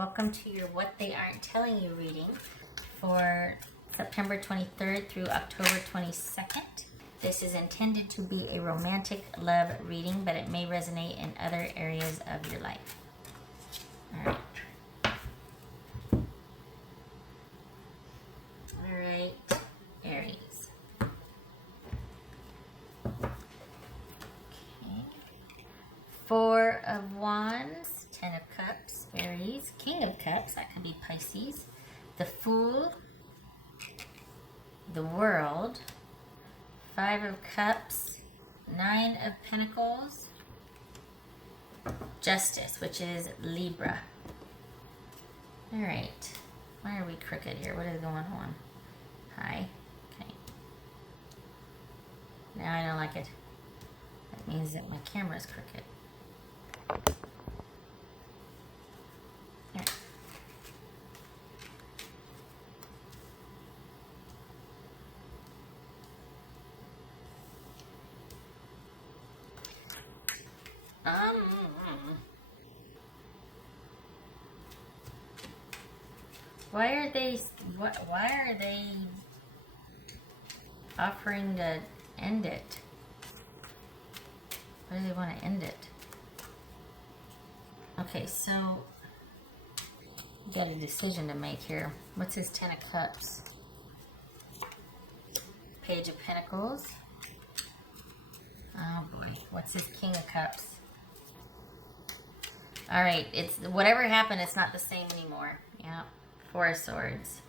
welcome to your What They Aren't Telling You reading for September 23rd through October 22nd. This is intended to be a romantic love reading, but it may resonate in other areas of your life. All right, Aries. Okay. Four of Wands, Ten of Cups, Aries, King of Cups, that could be Pisces, the Fool, the World, Five of Cups, Nine of Pentacles, Justice, which is Libra. All right. Why are we crooked here? What is going on? Hi. Okay. Now I don't like it. That means that my camera is crooked. Here. Why are they offering to end it? Why do they want to end it? Okay, so you got a decision to make here. What's his Ten of Cups? Page of Pentacles. Oh boy, what's his King of Cups? All right, it's whatever happened, it's not the same anymore. Yeah. Four of Swords.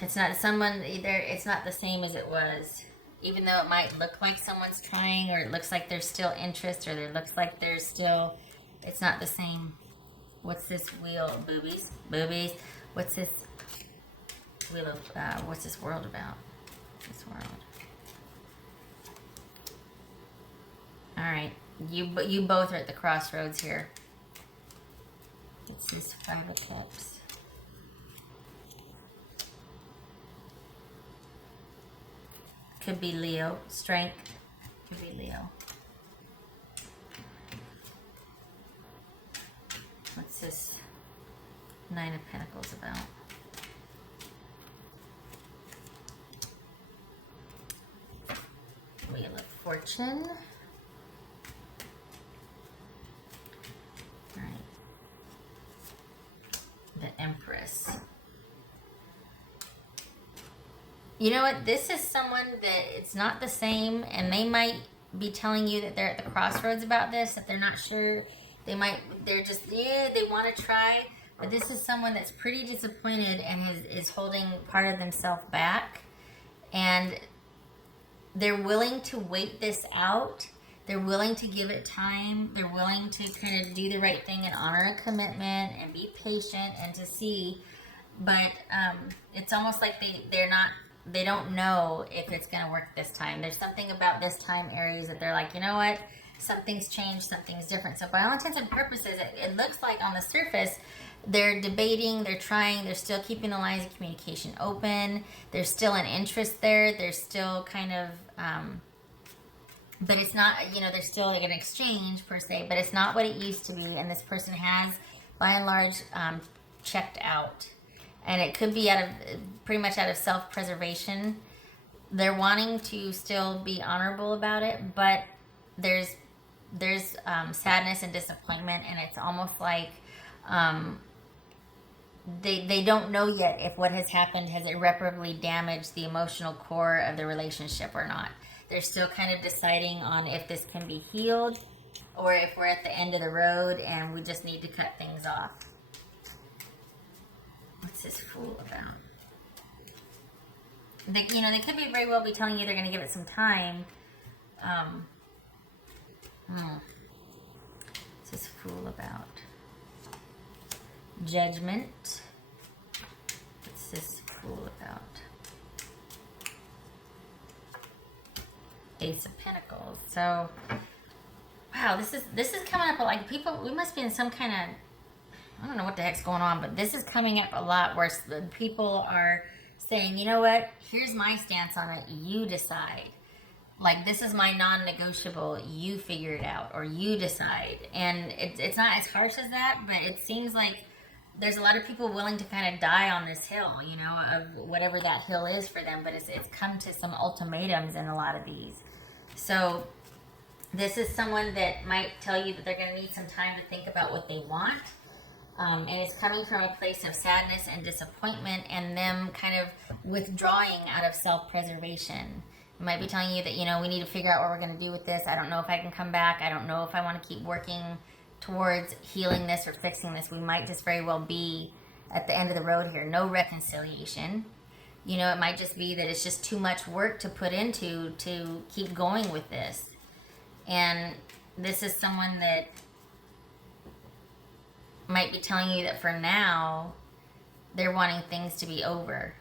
It's not it's not the same as it was. Even though it might look like someone's trying, or it looks like there's still interest, or there looks like there's still, it's not the same. What's this wheel? Boobies? Boobies. What's this wheel of, what's this world about? This world. All right. You both are at the crossroads here. It's this Five of Cups. Could be Leo. Strength. Could be Leo. What's this Nine of Pentacles about? Wheel of Fortune. The Empress. You know what? This is someone that it's not the same, and they might be telling you that they're at the crossroads about this, that they're not sure. They're just, yeah, they want to try. But this is someone that's pretty disappointed and is holding part of themselves back. And they're willing to wait this out. They're willing to give it time. They're willing to kind of do the right thing and honor a commitment and be patient and to see. But it's almost like they don't know if it's going to work this time. There's something about this time, Aries, that they're like, you know what? Something's changed. Something's different. So by all intents and purposes, it looks like on the surface, they're debating, they're trying, they're still keeping the lines of communication open. There's still an interest there. There's still kind of... but it's not, there's still like an exchange per se, but it's not what it used to be. And this person has, by and large, checked out. And it could be pretty much out of self-preservation. They're wanting to still be honorable about it, but there's sadness and disappointment. And it's almost like they don't know yet if what has happened has irreparably damaged the emotional core of the relationship or not. They're still kind of deciding on if this can be healed or if we're at the end of the road and we just need to cut things off. What's this Fool about? They could be very well be telling you they're going to give it some time. What's this Fool about? Judgment. What's this Fool about? Ace of Pentacles. So, wow, this is coming up like people. We must be in some kind of, I don't know what the heck's going on, but this is coming up a lot where people are saying, you know what? Here's my stance on it. You decide. Like, this is my non-negotiable, you figure it out or you decide. And it's not as harsh as that, but it seems like there's a lot of people willing to kind of die on this hill, you know, of whatever that hill is for them. But it's come to some ultimatums in a lot of these. So this is someone that might tell you that they're going to need some time to think about what they want. And it's coming from a place of sadness and disappointment and them kind of withdrawing out of self-preservation. It might be telling you that, you know, we need to figure out what we're going to do with this. I don't know if I can come back. I don't know if I want to keep working towards healing this or fixing this. We might just very well be at the end of the road here. No reconciliation. You know, it might just be that it's just too much work to put into to keep going with this. And this is someone that might be telling you that for now, they're wanting things to be over.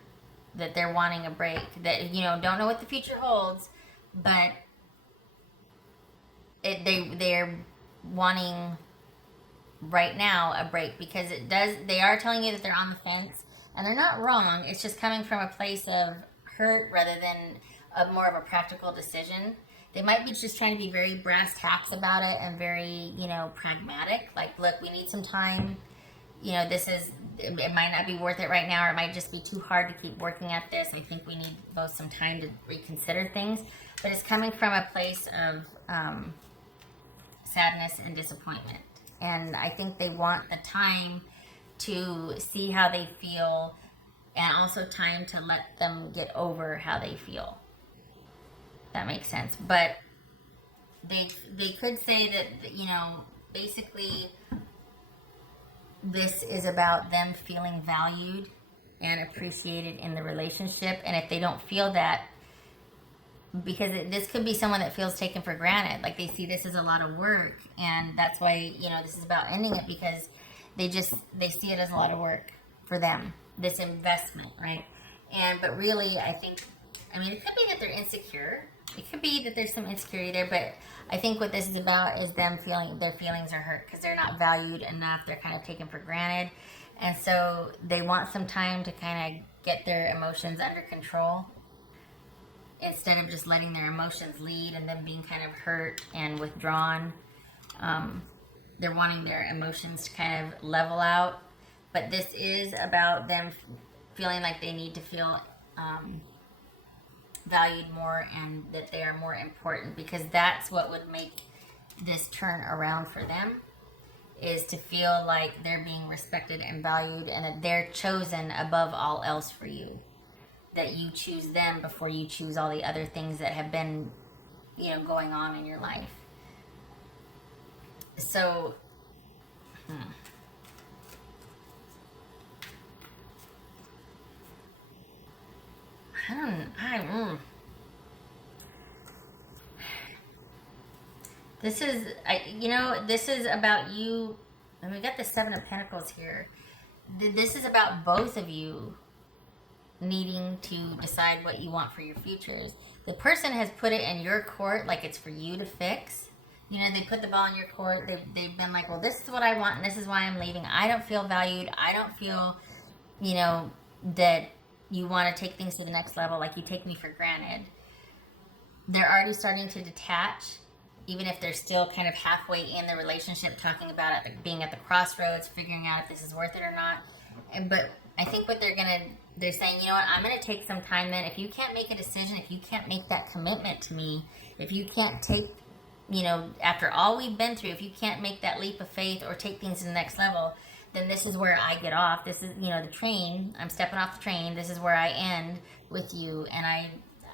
That they're wanting a break. That, you know, don't know what the future holds, but they're wanting right now a break, because they are telling you that they're on the fence, and they're not wrong. It's just coming from a place of hurt rather than a more of a practical decision. They might be just trying to be very brass tacks about it and very, you know, pragmatic. Like, look, we need some time. You know, it might not be worth it right now, or it might just be too hard to keep working at this. I think we need both some time to reconsider things. But it's coming from a place of sadness and disappointment. And I think they want the time to see how they feel, and also time to let them get over how they feel. That makes sense. But they could say that, you know, basically this is about them feeling valued and appreciated in the relationship. And if they don't feel that, because this could be someone that feels taken for granted, like they see this as a lot of work, and that's why, you know, this is about ending it, because they see it as a lot of work for them, this investment, right? But really, I mean, it could be that they're insecure. It could be that there's some insecurity there, but I think what this is about is them feeling their feelings are hurt because they're not valued enough. They're kind of taken for granted. And so they want some time to kind of get their emotions under control, instead of just letting their emotions lead and them being kind of hurt and withdrawn. They're wanting their emotions to kind of level out. But this is about them feeling like they need to feel valued more, and that they are more important, because that's what would make this turn around for them, is to feel like they're being respected and valued, and that they're chosen above all else for you. That you choose them before you choose all the other things that have been, you know, going on in your life. So, This is about you, and we got the Seven of Pentacles here. This is about both of you needing to decide what you want for your futures. The person has put it in your court like it's for you to fix. You know, they put the ball in your court. They've been like, well, this is what I want, and this is why I'm leaving. I don't feel valued. I don't feel, you know, that you want to take things to the next level, like you take me for granted. They're already starting to detach, even if they're still kind of halfway in the relationship, talking about it, being at the crossroads, figuring out if this is worth it or not. But I think what they're saying, you know what, I'm going to take some time then. If you can't make a decision, if you can't make that commitment to me, if you can't take, you know, after all we've been through, if you can't make that leap of faith or take things to the next level, then this is where I get off. This is, you know, the train. I'm stepping off the train. This is where I end with you. And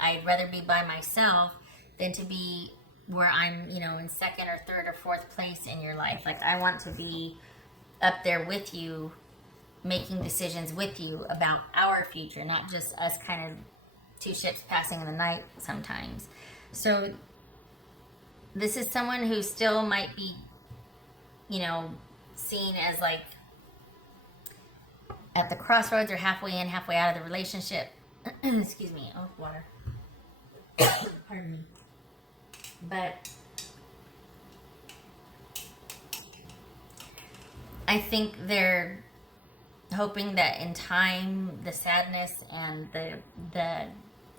I'd rather be by myself than to be where I'm, you know, in second or third or fourth place in your life. Like, I want to be up there with you, making decisions with you about our future, not just us kind of two ships passing in the night sometimes. So this is someone who still might be, you know, seen as like at the crossroads, or halfway in, halfway out of the relationship. Excuse me. Oh, water. Pardon me. But I think they're hoping that in time, the sadness and the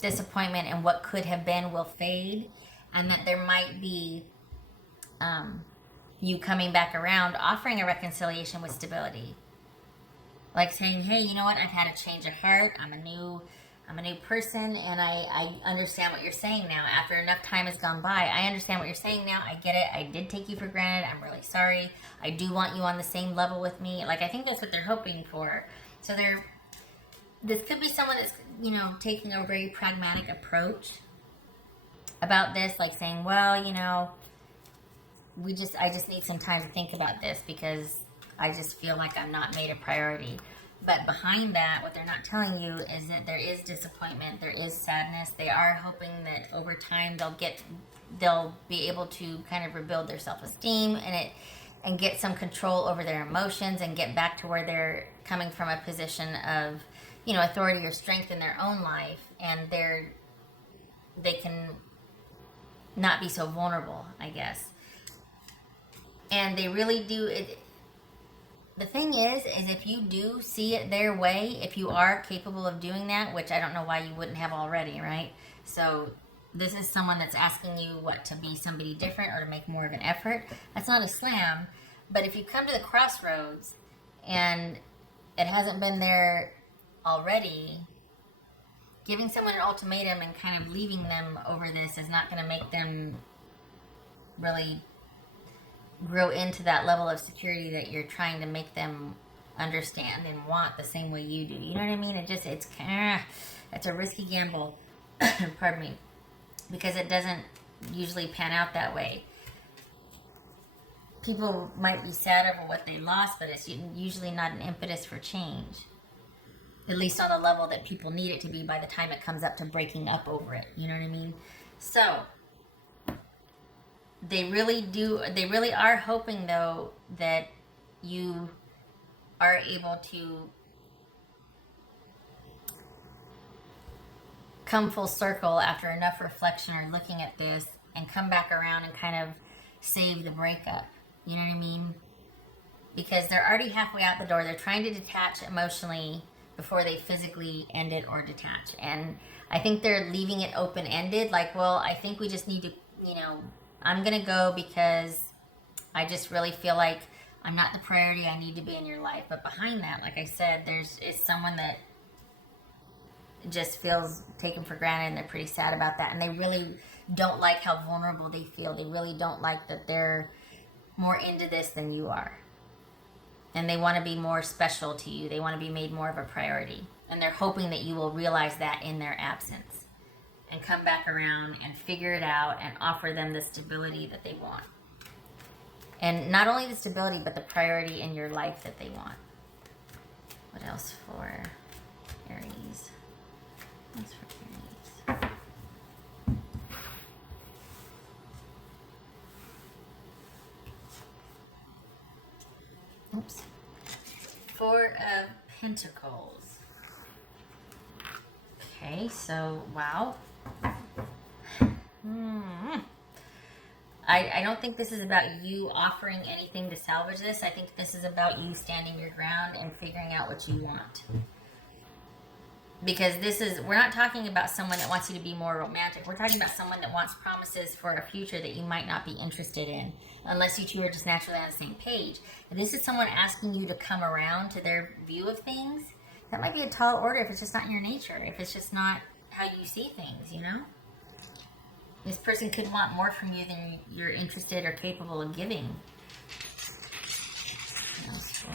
disappointment and what could have been will fade, and that there might be you coming back around, offering a reconciliation with stability. Like saying, hey, you know what? I've had a change of heart. I'm a new person, and I understand what you're saying now. After enough time has gone by, I understand what you're saying now. I get it. I did take you for granted. I'm really sorry. I do want you on the same level with me. Like, I think that's what they're hoping for. So this could be someone that's, taking a very pragmatic approach about this, like saying, well, I just need some time to think about this because I just feel like I'm not made a priority. But behind that, what they're not telling you is that there is disappointment, there is sadness. They are hoping that over time they'll be able to kind of rebuild their self-esteem and get some control over their emotions and get back to where they're coming from a position of, authority or strength in their own life, and they can not be so vulnerable, I guess. And they really do it. The thing is if you do see it their way, if you are capable of doing that, which I don't know why you wouldn't have already, right? So this is someone that's asking you to be somebody different or to make more of an effort. That's not a slam, but if you come to the crossroads and it hasn't been there already, giving someone an ultimatum and kind of leaving them over this is not going to make them really grow into that level of security that you're trying to make them understand and want the same way you do. You know what I mean? It's a risky gamble. Pardon me, because it doesn't usually pan out that way. People might be sad over what they lost, but it's usually not an impetus for change, at least on the level that people need it to be by the time it comes up to breaking up over it. You know what I mean? So they really are hoping, though, that you are able to come full circle after enough reflection or looking at this and come back around and kind of save the breakup. You know what I mean? Because they're already halfway out the door. They're trying to detach emotionally before they physically end it or detach. And I think they're leaving it open-ended. Like, well, I think we just need to, I'm going to go because I just really feel like I'm not the priority I need to be in your life. But behind that, like I said, is someone that just feels taken for granted, and they're pretty sad about that. And they really don't like how vulnerable they feel. They really don't like that they're more into this than you are. And they want to be more special to you. They want to be made more of a priority. And they're hoping that you will realize that in their absence and come back around and figure it out and offer them the stability that they want. And not only the stability, but the priority in your life that they want. What else for Aries? What's for Aries? Oops. Four of Pentacles. Okay, so, wow. I don't think this is about you offering anything to salvage this. I think this is about you standing your ground and figuring out what you want. Because we're not talking about someone that wants you to be more romantic. We're talking about someone that wants promises for a future that you might not be interested in, unless you two are just naturally on the same page. And this is someone asking you to come around to their view of things. That might be a tall order if it's just not in your nature, if it's just not how you see things, This person could want more from you than you're interested or capable of giving. What else for?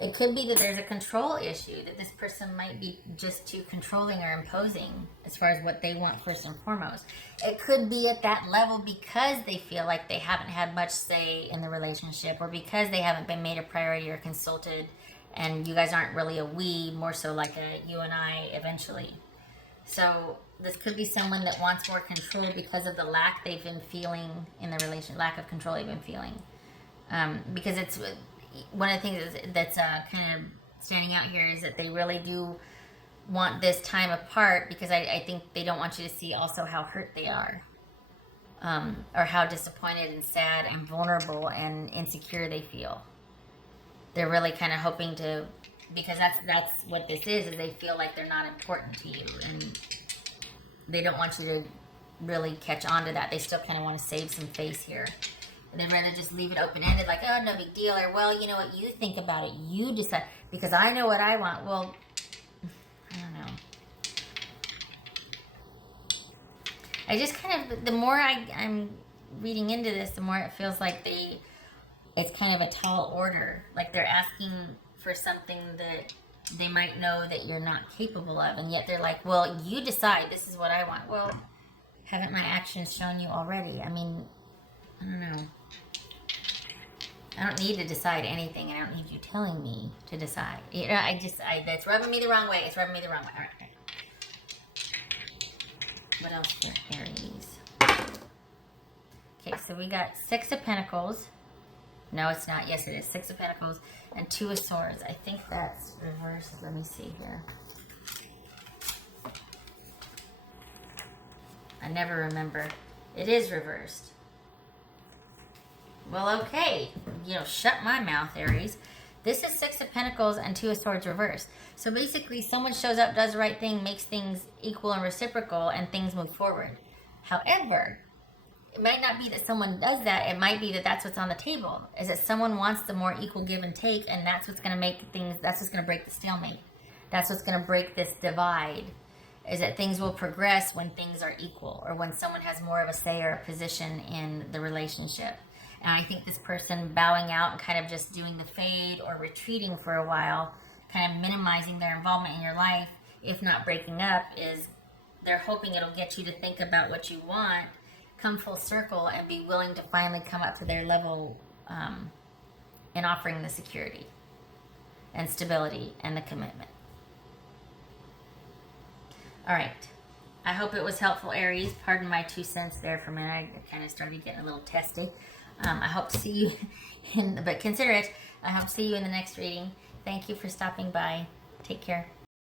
It could be that there's a control issue, that this person might be just too controlling or imposing as far as what they want first and foremost. It could be at that level because they feel like they haven't had much say in the relationship, or because they haven't been made a priority or consulted, and you guys aren't really a we, more so like a you and I eventually. So this could be someone that wants more control because of the lack they've been feeling in the relationship, lack of control they've been feeling. Because it's one of the things that's kind of standing out here is that they really do want this time apart, because I think they don't want you to see also how hurt they are, or how disappointed and sad and vulnerable and insecure they feel. They're really kind of hoping to because that's what this is they feel like they're not important to you, and they don't want you to really catch on to that. They still kind of want to save some face here. And they'd rather just leave it open-ended, like, oh, no big deal, or, well, you know what, you think about it, you decide, because I know what I want. Well, I don't know. I just kind of, the more I'm reading into this, the more it feels like it's kind of a tall order. Like they're asking for something that they might know that you're not capable of, and yet they're like, well, you decide, this is what I want. Well, haven't my actions shown you already? I mean, I don't know. I don't need to decide anything. I don't need you telling me to decide. You know, that's rubbing me the wrong way. It's rubbing me the wrong way. All right. What else for Aries? Okay, so we got Six of Pentacles. No, it's not. Yes, it is. Six of Pentacles and Two of Swords. I think that's reversed. Let me see here. I never remember. It is reversed. Well, okay. You know, shut my mouth, Aries. This is Six of Pentacles and Two of Swords reversed. So basically, someone shows up, does the right thing, makes things equal and reciprocal, and things move forward. However, it might not be that someone does that. It might be that that's what's on the table. Is that someone wants the more equal give and take, and that's what's going to make things, that's what's going to break the stalemate. That's what's going to break this divide. Is that things will progress when things are equal, or when someone has more of a say or a position in the relationship. And I think this person bowing out and kind of just doing the fade or retreating for a while, kind of minimizing their involvement in your life, if not breaking up, is they're hoping it'll get you to think about what you want, come full circle, and be willing to finally come up to their level in offering the security and stability and the commitment. All right. I hope it was helpful, Aries. Pardon my 2 cents there for a minute. I kind of started getting a little testy. I hope to see you, but consider it. I hope to see you in the next reading. Thank you for stopping by. Take care.